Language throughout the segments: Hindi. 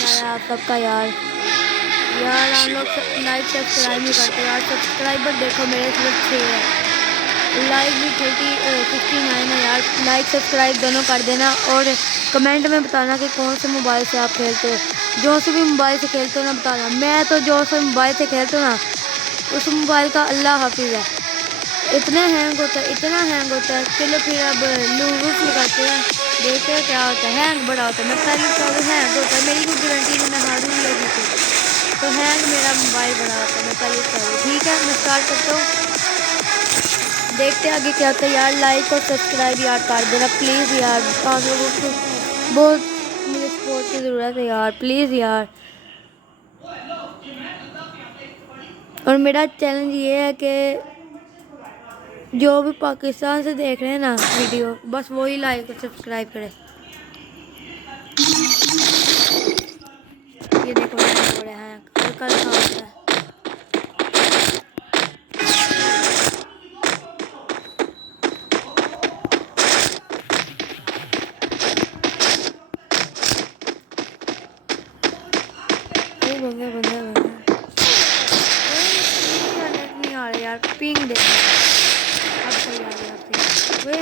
ख्याल है आप सबका यार। यार हम लोग लाइक सब्सक्राइब नहीं करते यार। सब्सक्राइबर देखो मेरे सिर्फ 6 है, लाइक भी 59 है यार। लाइक सब्सक्राइब दोनों कर देना और कमेंट में बताना कि कौन से मोबाइल से आप खेलते हो। जो से भी मोबाइल से खेलते हो ना बताना। मैं तो जो से मोबाइल से खेलते हो ना उस मोबाइल का अल्लाह हाफिज़ है। इतना हैंग होता है, इतना हैंग होता है। चलो फिर अब लूज निकालते हैं, देखते हैं क्या होता है। हैंग बड़ा होता है, मैं पहले तो हैंग होता है, मेरी कोई गारंटी नहीं, मैं हारूंगी या जीतूंगी। तो हैंग मेरा मोबाइल बड़ा होता है, मैं पहले तो। ठीक है मैं स्टार्ट करता हूँ, देखते हैं आगे क्या होता है। यार लाइक और सब्सक्राइब यार कर देना प्लीज़ यार। आप लोगों को बहुत मुझे सपोर्ट की ज़रूरत है यार, प्लीज़ यार। और मेरा चैलेंज ये है कि जो भी पाकिस्तान से देख रहे हैं ना वीडियो, बस वही लाइक और सब्सक्राइब करें। ये देखो हो रहा है, हल्का हल्का होता है। वो बंदा बंदा बंदा नेट नहीं आ रहा यार, पिंग देखो। अब सही आ गया, अब सही वे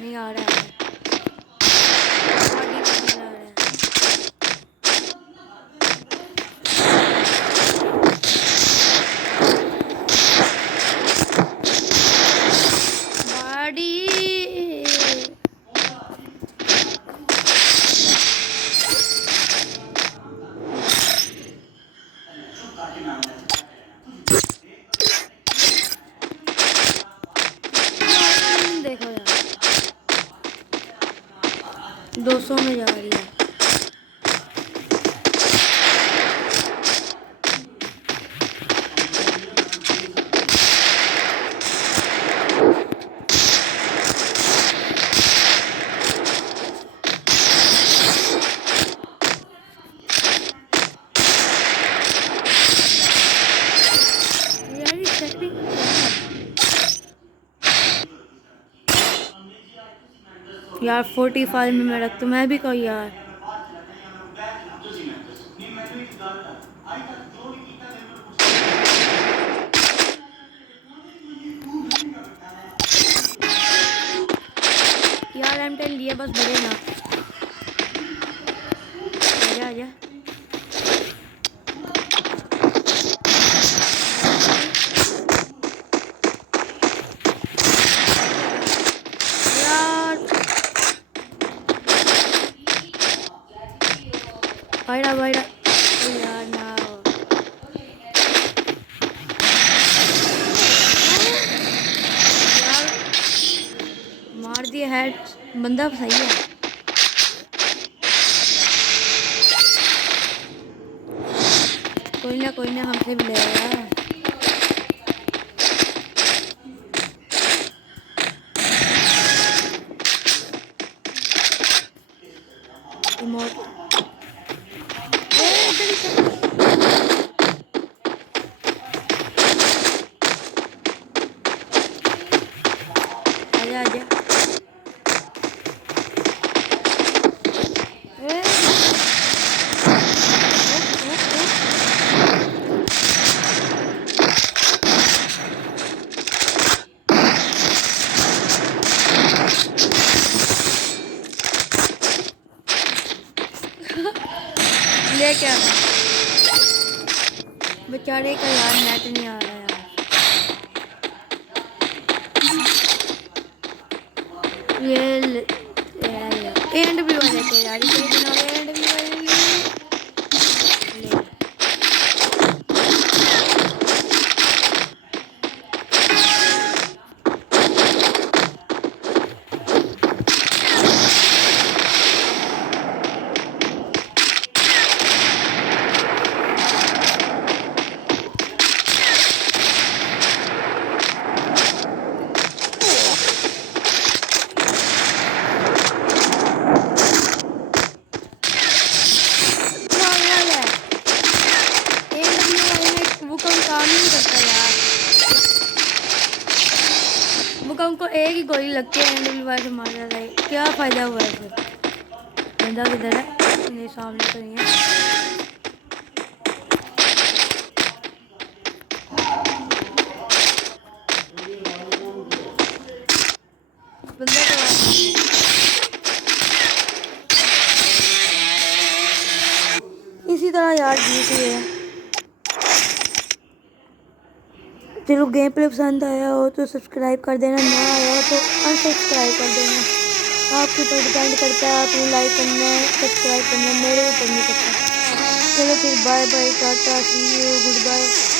नहीं आ रहा है, बॉडी नहीं आ रहा है। बॉडी देखो यार 200 में जा रही है। यार ये सेटिंग यार 45 में मैं रख तो मैं भी कोई यार। यार M10 लिए बस बड़े ना आजा आजा। यार भाईड़ा भाईड़ा यार ना यार मार दिया हेड, बंदा सही है। कोई ना हमसे भी लेगा। रिमोट आजा आजा। ए, ले क्या बेचारे का यार नेट नहीं आ रहा यार। ये एंड भी वाले थे यार, इतने दिन हो गए एंड भी वाले ले। वो काम नहीं करता यार। उनको एक ही गोली लगती है, एंडब्ल्यू से मार जाता है। क्या फ़ायदा हुआ है फिर? बंदा किधर है? मेरे सामने तो नहीं है। बंदा तो इसी तरह यार जीत गए हैं। चलो गेम प्ले पसंद आया हो तो सब्सक्राइब कर देना, ना आया हो तो अनसब्सक्राइब कर देना। आपके ऊपर डिपेंड करता है, आपने लाइक करना है, सब्सक्राइब करना है, मेरे ऊपर नहीं करता। चलो फिर bye bye, tata, see you, good bye.